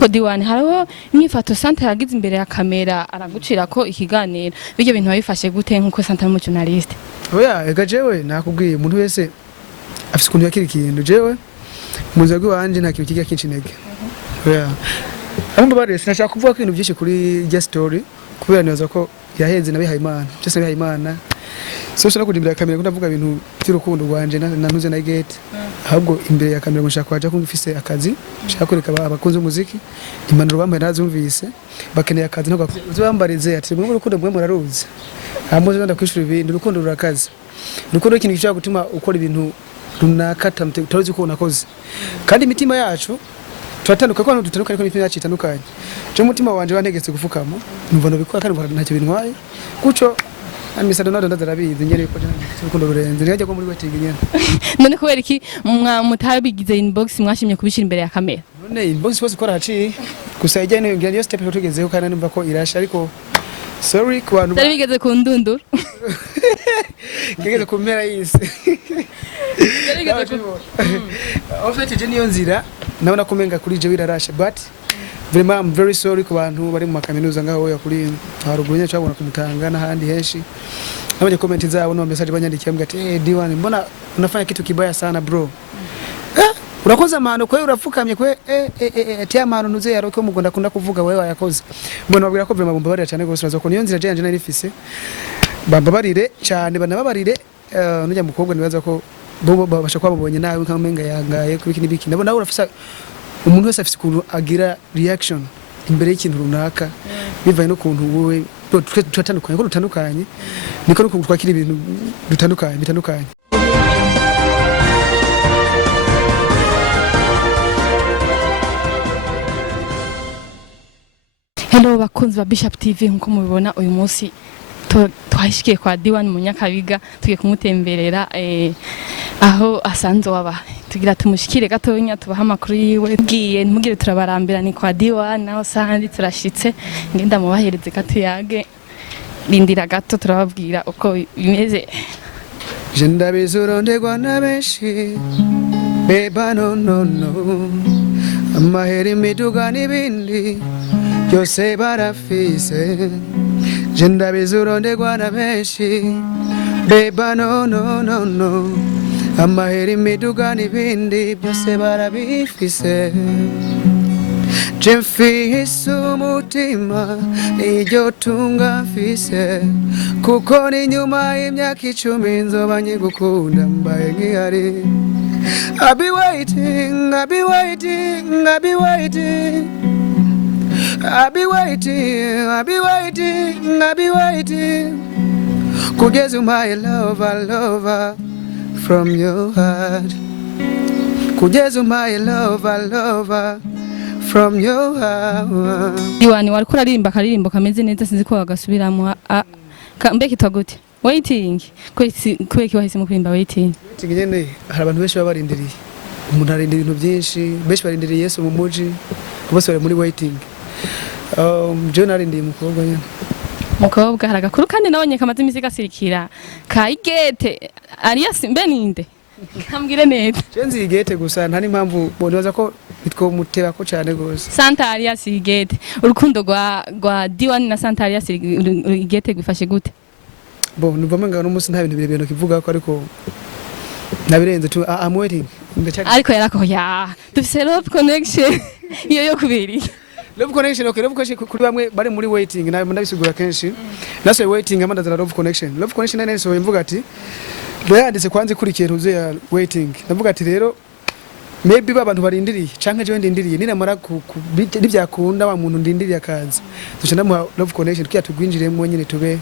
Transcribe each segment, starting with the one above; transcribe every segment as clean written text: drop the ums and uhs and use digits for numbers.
Hodiwane hariho imyifato santha yagize imbere ya kamera aragucira ko ikiganiro bijye bintu babifashe gute nkuko santha mu journalist oya ega jewe nakubwiye umuntu wese afise ukuntu yakira ikintu jewe muzaga wanje nta kintu kijya kincinege oya amwe bare sinashaka kuvuga ko ibintu byinshi kuri ya story kubera neza ko yahenze nabihaye Imana cyose nabihaye Imana so shaka kudimbira kamera ndavuga ibintu by'urukundo rwanje nanuze na hyguette ahubwo imbere ya kamera mushaka kwaje ko ngifise akazi shaka kureka abakunze umuziki impanuro bambaye nazumvise bakeneye akazi ntabwo uzambarize ati mwe urukundo mwe muraruzi amuze banda kwishura ibintu urukundo rurakaza urukundo ikintu gishaka gutuma ukora ibintu runaka taruzi ko unakoze kandi imitima yacu turatanduka ko dutandukanye ko n'imitima yacu itandukanye je umutima wanje wantegetse gufukama numva no bikora kandi ntacyo bintwaye guco amisado nado ndazarabizi nyene ko urukundo rurenze nijya ko muri waiting nyene none kubera iki mutabigize inbox mwashimye kubishira imbere ya kamera none inbox bose kora haci gusa ijyane ngira yo step tugezeho kandi numva ko irasha ariko sorry ku bantu Tari bigeze ku ndunduru ngeze ku mpera y'isi Tari bigeze ku ofete je niyo nzira nabona kumenga kuri je wirarasha but vraiment I'm very sorry ku bantu bari mu makaminuza ngaho ya kuri haruguru nyacho abona kumutanga n'ahandi henshi nabonye comment zabo no message banyandikiye mbwa ati D1 mbona unafanya kitu kibaya sana bro urakoze amano kwe urafukamye kwe ati amano nuze yaroke mu Rwanda kunda kuvuga wewe yakoze mbona babwira ko vraiment bomba barira cyane gose uraza ko niyo nzira je narifise bamba barire cyane banababarire nujya mukobwa nibaza ko bo babasha kwabonye nawe nkamenga yangaye kubiki nibiki nabo nawe urafisa umuntu wese afise ukuntu agira reaction imbere y'ikintu runaka bivaye no kuntu wowe turatandukanye ko dutandukanye niko no twakira ibintu bitandukanye Hello bakunzi ba Bishop TV nkuko mubibona uyu munsi twashikiye kwa D1 Munyakabiga tugiye kumutemberera aho asanzwe waba tugira tumushikire gatonya tubaha amakuru yiwe bwiye ntmugire turabarambira ni kwa D1 naho sandi turashitse ngenda mubahereze gatuyage lindira gato turababwira uko bimeze je ndabizurondegwa na benshi beba no amaheri miduga n'ibindi byose barafise je ndabizurondegwa na benshi beba no amaheri miduga n'ibindi byose barabifise je mfise umutima iryo tunga mfise kuko ni nyuma y'imyaka 10 nzoba nyigukunda mbaye nkihari I'll be waiting kugeza my lover from your heart kugeza my lover from your heart D1 wari kuririmba karirimbo kameze neza sinzi ko wagasubiramo mbeki twaguti waiting kweki wahise mu kurimba waiting nyene hari abantu benshi babarindiriye umuntu arindira ibintu byinshi benshi barindiriye Yesu mu muji bose bari muri waiting je narindiye umukobwa nyene mukobwa haragakuru kandi nabonye kamaze imisi gasirikira ka hyguette alias mbeninde kambwire neza je nzi hyguette gusa nta n'impamvu bondoza ko bitwo muteba ko cyane gose santha alias hyguette urukundo rwa D1 na santha alias hyguette gufashe gute bo nuvamo ngano musi nta bintu birebero kivuga ko ariko nabirenze tu I'm waiting ariko yarako ya dufise love connection yo kubiri love connection okay love connection kuri bamwe bari muri waiting na ndabisigura kenshi nase waiting amandaza love connection nene so imvuga ati yanditse kwanze kuri kintu ze ya waiting ndavuga ati rero maybe babantu barindiriye canke je ndindiriye ninamara nibyakunda wa muntu ndindiriye akaza dushana mu love connection kiya tugwinjiremo nyene tube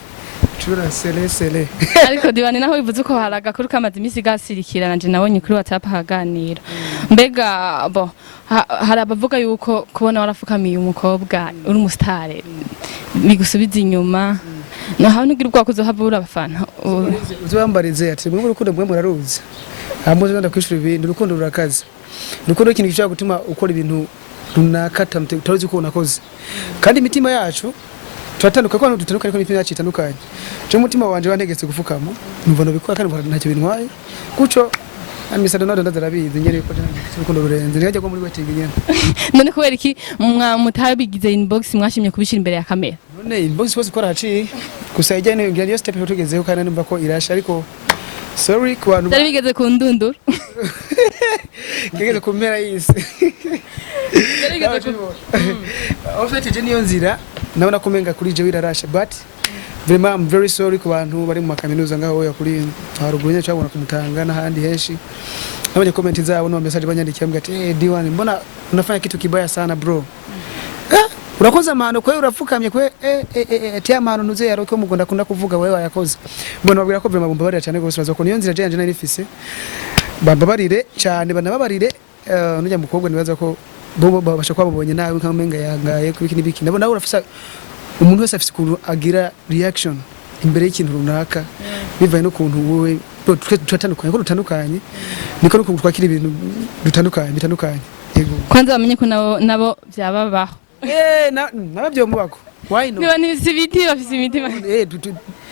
chura sele ariko D1 naho bivuze ko haraga kuri kamaze imisi gasirikira nanje nabonye kuri WhatsApp haganira mbega bo harabavuga yuko kubona warafukamiye umukobwa uri umustare bigusubiza inyuma naho nugira ubwako uzohavura abafana uzambarize ati mwe urukundo mwe muraruzi amuze banda kwishura ibintu urukundo rurakaza urukundo ikintu gishaka gutuma ukora ibintu runaka taruzi ko unakoze kandi imitima yacu turatanduka ko dutandukanye ko n'imitima yacu itandukanye je umutima wanje wantegetse gufukama numva no bikora kandi ntacyo bintwaye guco amisa donado ndazarabizi nyene ko urukundo rurenze nijya ko muri waiting nyene none kubera iki mutabigize inbox mwashimye kubishira imbere ya kamera none inbox bose ko raci gusa ijyane ngira yo step tugezeho kandi numva ko irasha ariko sorry ku bantu byari bigeze ku ndunduru kigeze ku mpera y'isi byari bigeze ku ofete je niyo nzira nabona kumenga kuri je wirarasha but vraiment I'm very sorry ku bantu bari mu makaminuza ngaho ya kuri haruguru nya cyabona kumutanga n'ahandi henshi nabonye comment zabo no message banyandikiye mbwa ati D1 mbona unafanya kitu kibaya sana bro urakoze amano kwe urafukamye kwe ati amano nuze yaroke umugunda kunda kuvuga wewe yakoze mbona babwira ko vraiment bambabarira cyane gose bazo ko niyo nzira je nari nifise bababarire cyane banababarire nujya mukobwa nibaza ko bo babasha kwababonye nawe nkamenga yangaye kubiki nibiki nabo nawe urafisa umuntu wese afise kuntu agira reaction imbere y'ikintu runaka bivaye no kuntu wowe tutandukanye ko rutandukanye niko nuko twakira ibintu bitandukanye yego kwanza bamenye ko nabo byababaho nabyo mubako why no niba nibisi biti bafise imitima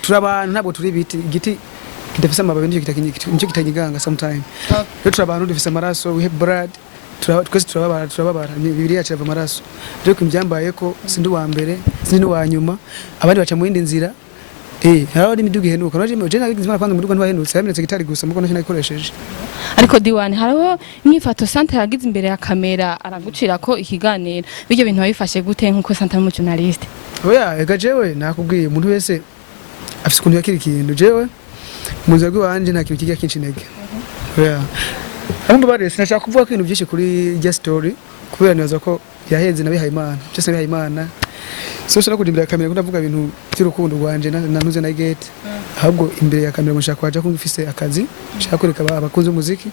turabantu ntabwo turi biti igiti kidafise amababi nicyo kitanyiganga sometime rero turabantu dufise amaraso we have blood twese turababara bibiri yacu ava amaraso rero kimbyambaye ko sindi wa mbere sindi wa nyuma abandi baca mu yindi nzira haraho n'imiduga ihenuka naje nagize imana kwanza umuduga ntiwahenutse yamenetse gitari gusa muko nacyo nayikoresheje ariko D1 haraho imyifato santha yagize imbere ya kamera aragucira ko ikiganiro bijyo bintu babifashe gute nkuko santha mu journalist oya ega jewe nakubwiye umuntu wese afise kuntu yakira ikintu jewe muza gwanje nta kintu kijya kincinege oya Ambo bare sinashaka kuvuga ko ibintu byinshi kuri ya story kubera nibaza ko yahenze nabihaye Imana cyose nabihaye Imana so shaka kudimbira kamera ko ndavuga ibintu by'urukundo rwanje nanuze na hyguette ahubwo imbere ya kamera mushaka kwaje ko ngifise akazi shaka kureka abakunze umuziki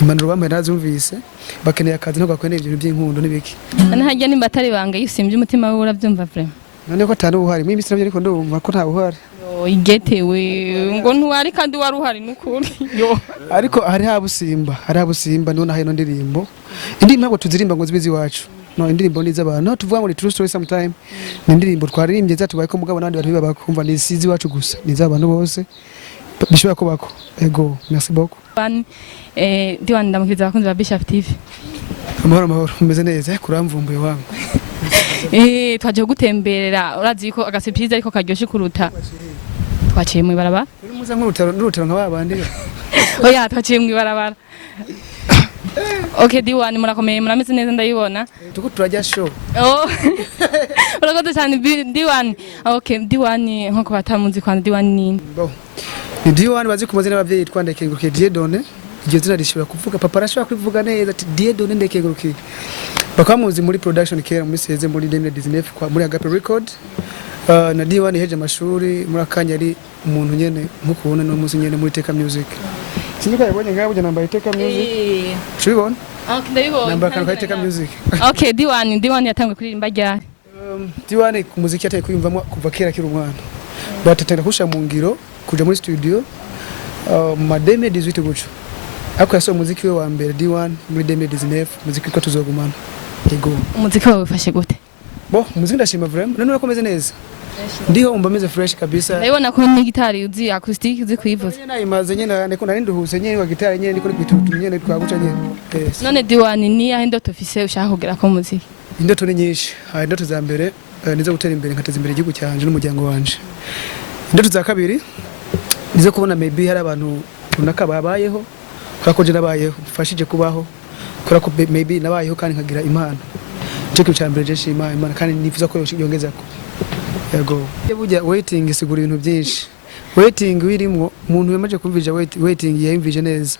impanuro bambaye nazumvise bakeneye akazi ntabwo bakeneye ibintu by'inkundo nibiki none hajya nimba atari banga yusimye umutima we urabyumva vraiment none ko atari uhari mimi sinabyo ariko ndumva ko nta uhari hyguette we ngo ntuwari kandi wari uhari nukuri yo ariko hari habusimba none hayo ndirimbo indi ntabwo tuzirimba ngo zibizi wacu no indirimbo niza abantu no tuvuga muri true story sometime ni indirimbo twaririmbye zatubaye ko mugabo nandi bari bakumva ni sizi wacu gusa niza abantu bose bishobora ko bako ego merci beaucoup D1 ndamukiriza abakunzi ba Bishop TV amahoro umeze neza kuramvumbuye wangu twaje gutemberera urazi ko agasepiriza ariko karyoshe kuruta twaciye mu ibarabara uri muza nk'urutaro nka babandi oya twaciye mu ibarabara Okay D1 murakomeye murameze neza ndayibona tuko turajya show urakoze cyane D1 okay D1 nko batamuzi kwa D1 ni D1 bazi kumaze n'abavyeyi twandekengurukiye Diedone iryo zina rishobora kuvuga papa arashobora kubivuga neza ati Diedone ndekengurukiye bakamuzi muri production kera muri seze muri 2019 kwa muri Agape Record na D1 heje amashuri muri akanya ari umuntu nyene nkukubona no muzi nyene muri Teka Music siniko yabonye ngabo je namba Teka Music shibona okay ndabibona namba kan Teka Music okay D1 yatangwe kuririmba ryari D1 ku muziki yataye kuyumvamo kuva kera kiri umwana batatenda kusha mu ngiro kuja muri studio ma 2018 guco ako yaso muziki we wa mbere D1 muri 2019 muziki ko tuzogumana yego umuziki wawe ufashe gute muziki ndashima vraiment none urakomeze neza ndiho umbameze fresh kabisa ndabona ko ni gitari uzi acoustic uzi kuyivuza nayimaze nyene neko nari nduhuse nyene wa gitari nyene ndiko kwitutu nyene twaguca nyene none D1 ni ya indoto officiel ushaka kugira ko muziki indoto ni nyinshi indoto za mbere nizo gutera imbere nkateza imbere igihugu cyanje n'umuryango wanje indoto za kabiri nizo kubona maybe hari abantu runaka babayeho kurako je nabayeho mfashije kubaho kurako maybe nabayeho kandi nkagira impano cyo cyambere je shima imana kandi nifuza ko yongeza ko yego bujya waiting isigura ibintu byinshi waiting wirimo umuntu yamaje kumvija waiting yayimvije neza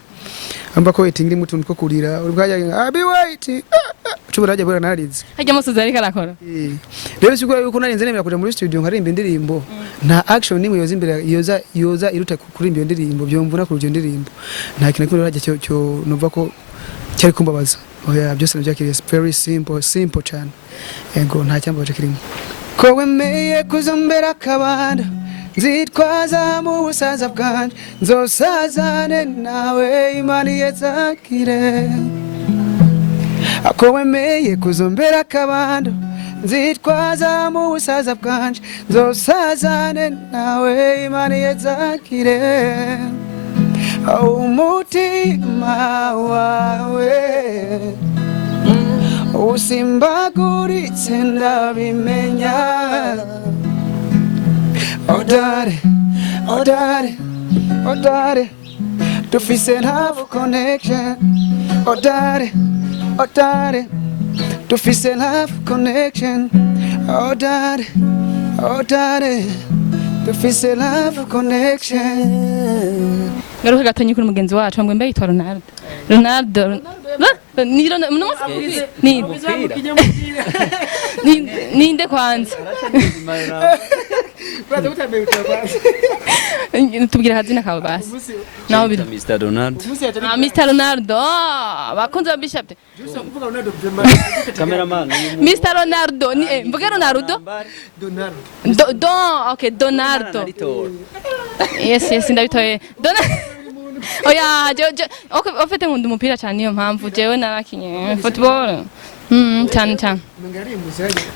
amba ko waiting iri mutuntu ko kurira urwaye abi wait cyubura ajya bora narize hajya musoza ariko arakora rero siko yuko narinze nemera kuja muri studio nkarimba indirimbo nta action nimwe yoza imbere yoza iruta kurimba iyo ndirimbo byomvuna ku rugendo ndirimbo nta kintu kimwe rajya cyo numva ko cyari kumbabaza oya byose nabyakiriye very simple cyane yego nta cyambaje kirimo ko wemeye kuzombera kabanda nzitwaza mu busaza bwanje nzosazane nawe imani yezakire ako wemeye kuzombera kabanda nzitwaza mu busaza bwanje nzosazane nawe imani yezakire umutima wawe usimbaguritse ndabimenya odare odare odare dufise love connection odare odare dufise love connection odare odare dufise love connection. Garuka gatonyi kuri mugenzi wacu ngo mbe yitwa Ronaldo ninde kwanza tubwira hazina kawe basi naho biri Mr. Ronaldo. Mr. Ronaldo bakunze ba Bishop Cameraman. Mr. Ronaldo ni mvuge Ronaldo okay Donaldo yes ndabitoye oya okay ofete nkunda umupira cyane niyo mpamvu jewe narakinye football cyane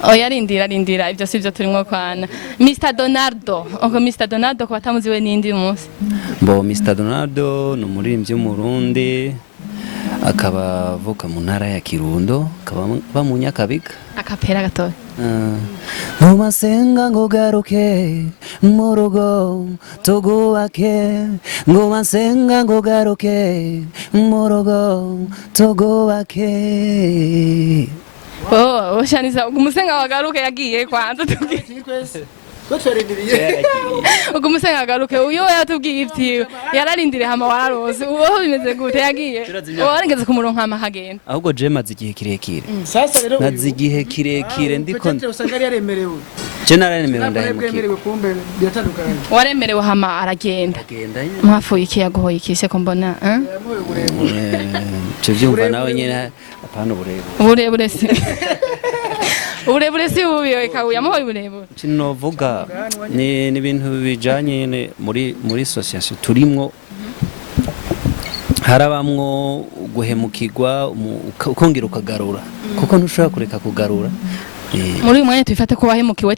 oya rindira ibyo sivyo turimo kwana Mr. Donaldo okay Mr. Donaldo ko batamuzi we nindi umunsi Bo Mr. Donaldo no murimbyi w'umurundi akaba avuka mu ntara ya Kirundo akaba mu Nyakabiga akapera gatoya Ngumasenga ngugaruke mu rugo tugubake ngumasenga ngugaruke mu rugo tugubake ushaniza umusenga wagaruke yagiye kwanza tubwiye uko umusenga wagaruke uyo yatubwiye ivyiwe yararindire hama wararose uwo bimeze gute yagiye warengeze ku murongo hama hagenda ahubwo je maze igihe kirekire Sasa rero maze igihe kirekire ndiko usanga ari yaremerewe je nararemerewe ndahemukira kumbe biratandukanye waremerewe hama aragenda mwafuye iki yagohoye iki se ko mbona cyo byumva nawe nyene apana uburebure si uburebure si bubiyo ikabuye amuhoye uburebure kinovuga ni ibintu bijanye muri association turimwo harabamwo guhemukirwa ukongera ukagarura kuko ntushobora kureka kugarura muri uyu mwanya tubifate ko wahemukiwe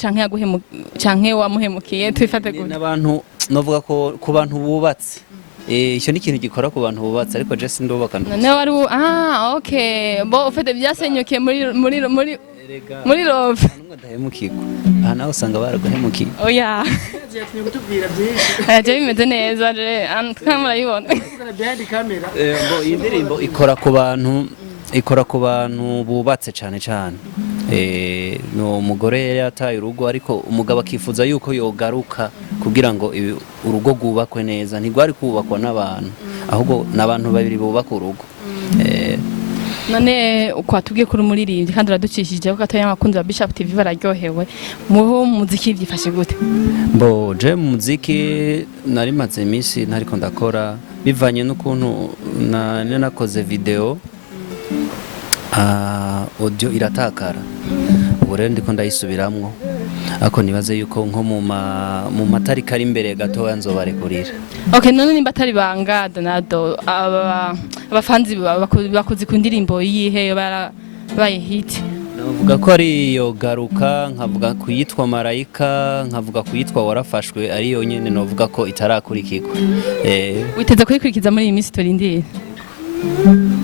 canke wamuhemukiye tubifate gute n'abantu novuga ko ku bantu bubatse icyo ni ikintu gikora ku bantu bubatse ariko je sindubaka none wari okay bo ufite byasenyukiye muri love ndahemukirwa aha nawe usanga baraguhemukiye oya je bimeze neza je kamurayibona behind camera bo iyi ndirimbo ikora ku bantu bubatse cyane no umugore yari yataye urugo ariko umugabo akifuza yuko yogaruka kugira ngo urugo rwubakwe neza ntigwari kubakwa n'abantu ahubwo n'abantu babiri bubaka urugo none ukwatubwiye kuri umuririmbyi kandi uraducishije ko gatoya abakunzi ba Bishop TV bararyohewe mu muziki byifashe gute bo je mu muziki nari maze iminsi ntariko ndakora bivanye n'ukuntu nakoze video audio iratakara ubu rero ndiko ndayisubiramwo ako nibaze yuko nko mu matariki ari imbere gatoya nzobarekurira okay none nimba atari banga Donaldo abafanzi bakuzi ku ndirimbo yihe baye hit navuga ko ari yo garuka nkavuga kuyitwa marayika nkavuga kuyitwa warafashwe ari yo nyene novuga ko itarakurikirwa witeze kurikurikiza muri iyi minsi turindire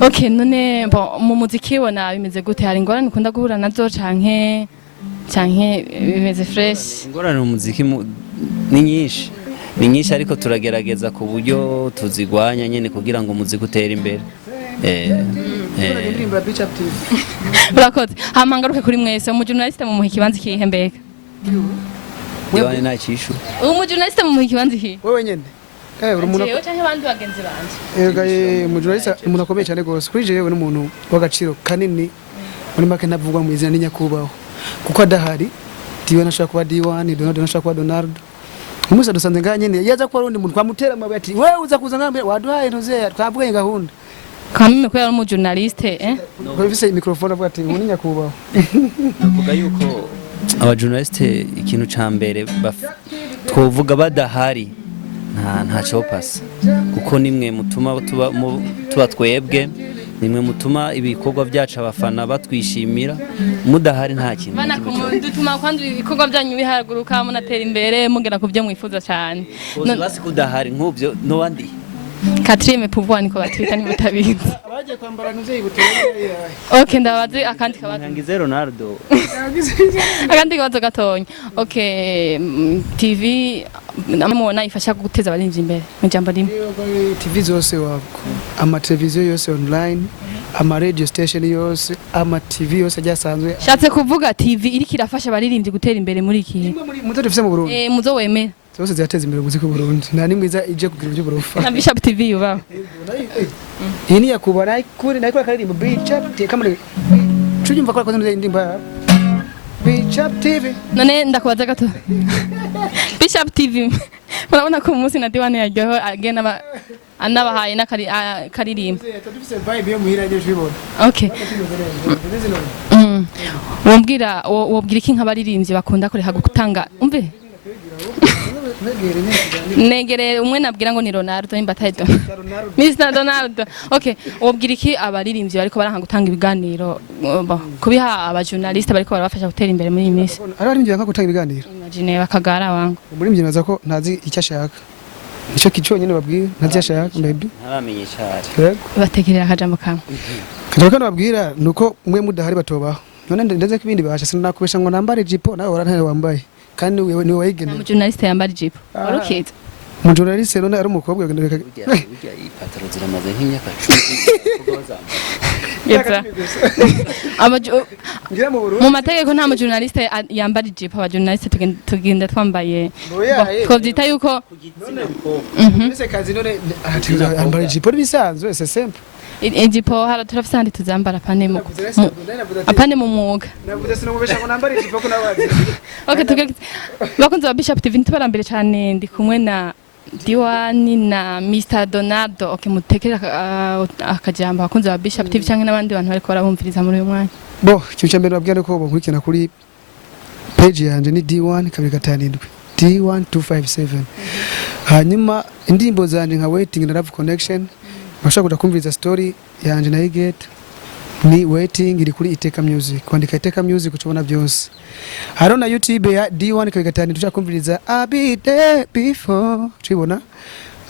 okay none mu muziki wona bimeze gute hari ingorane ukunda guhura nazo canke bimeze fresh ingorane mu muziki ni nyinshi ariko turagerageza ku buryo tuzigwanya nyene kugira ngo umuziki utere imbere urakoze hama ngaruke kuri mwese umujournaliste mu muha ikibanza kihe mbega Diwane nta cishu umujournaliste mu muha ikibanza kihe wewe nyene umuntu canke abandi bagenzi banje umujournaliste umuntu akomeye cyane gose kuri jewe n'umuntu w'agaciro kanini muri make navugwa mu izina n'inyakubaho kuko adahari Diwane ashaka kuba Diwane Donaldo ashaka kuba Donaldo umusa dusanze nganyene yaza kuba rundi muntu kwamutera amabuye ati wewe uza kuza ngambe waduhaye ntuze twavuye gahunda kamime ko yari umujournaliste ko bise microphone avuga ati nkuni nyakubaho navuga yuko abajournaliste ikintu ca mbere twovuga badahari nta chopasa kuko nimwe mutuma tuba twebwe nimwe mutuma ibikorwa byacu abafana batwishimira mudahari nta kintu bana dutuma kwandi ibikorwa byanyu bihaguruka munatera imbere mugera ku byo mwifuza cyane basi kudahari nk'ubyo no bandi quatrième pouvoir niko batwita ni butabizi abaje kwambara nuze ibutere okay ndabaze akandi kabazo ngize Ronaldo akandi kabazo gatonya okay TV namubona ifasha guteza abarinzi imbere mu jambo rimwe TV zose wako ama televiziyo yose online ama radio station yose ama TV yose ryasanzwe shatse kuvuga TV iri kirafasha abaririmbyi gutera imbere muri iki muzo dufise mu Burundi muzo wemera zose zirateza imbere umuziki mu Burundi nta nimwiza ije kugira ibyo burofa na Bishop TV yubaho iyi ni yakuba nayikora akaririmbo Bishop TV kamwe tujumva ko akoze ndimba Bishop TV none ndakubaza gato Bishop TV murabona ko umunsi na Diwane yaryoho agena anabahaye n'akaririmbo dufise vibe yo muhira nje bibona okay wobwira iki nk'abaririmbyi bakunda kureka gutanga umve negere umwe nabwira ngo ni Ronaldo nimba taito Mr Ronaldo okay wobwira iki abaririmbyi bariko baranka gutanga ibiganiro kubiha abajournaliste bariko barabafasha gutera imbere muri iyi minsi ararimbyi banka gutanga ibiganiro imagine bakagara wangu umurimbyi naza ko ntazi icyo ashaka icyo kicyonyene babwira ntazi ashaka maybe ntaramenye cyane batekerera akajambo kamwe kajambo babwira nuko mwe mudahari batobaho none ndeze ko ibindi basha sinakubesha ngo nambare jipo nawe warantare wambaye kandi ni wayigenera mu journaliste yambara jipo warukite mu journaliste none ari umukobwa burya ipataro ziramaze nk'imyaka 10 mu mategeko nta mu journaliste yambara jipo aba journaliste tugenda twambaye twovyita yuko ese kazi none yambara jipo bisanzwe c'est simple ijipo hala turafise handi tuzambara apane mu mwuga navuze sinumubesha ngo nambara ijipo ko nabazi okay tugeze bakunze ba Bishop TV ntibarambere cyane ndi kumwe na Diwani na Mr Donaldo okay mutekera akajambo bakunze ba Bishop TV cyangwa n'abandi bantu bariko barabumviriza muri uyu mwanya bo cyo mbere babwira ko bankurikirana kuri page yanje ni D1 D1257 hanyuma indirimbo zanje nka Waiting na Love Connection bashaka kumviriza story yanje na hyguette ni Waiting iri kuri Iteka Music kwandika Iteka Music ucubona byose haro na YouTube ya D1 kabigata dushaka kumviriza I'll be there before tubona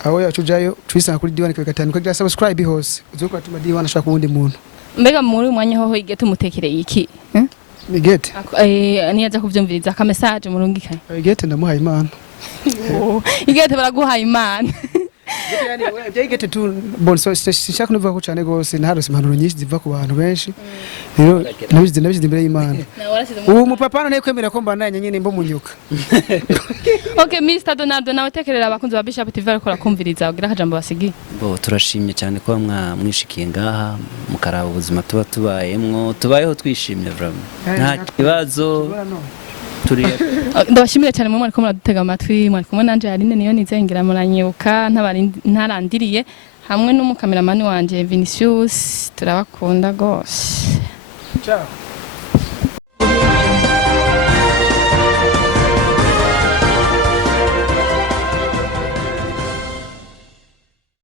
aho yacujayo twisanga kuri D1 kabigata kugira subscribe hose uzokuba tuma D1 ashaka uwundi muntu mbega muri umwanya ho hyguette umutekereye iki hyguette niyaza kuvyumviriza ka message murungikaye hyguette ndamuhaye imana hyguette baraguhaye imana hyguette tu bon so shaka nuvuga ko cyane gose ntarose impanuro nyinshi ziva ku bantu benshi rero nabizi imbere y'Imana uwo mupapa none kwemera ko mbandanya nyine mbo munyuka okay Mr Donaldo nawe tekerera abakunzi ba Bishop TV ariko rakumviriza ugira akajambo basigiye bo turashimye cyane ko mwishikiye ngaha mukaraba ubuzima tuba tubayeho twishimye vraiment nta kibazo ndabashimira cyane mu mwariko muradutega amatwi mwari kumwe nanje Aline niyo nizengera muranyibuka ntarandiriye hamwe n'umukameramani wanje Vinicius turabakunda gose ciao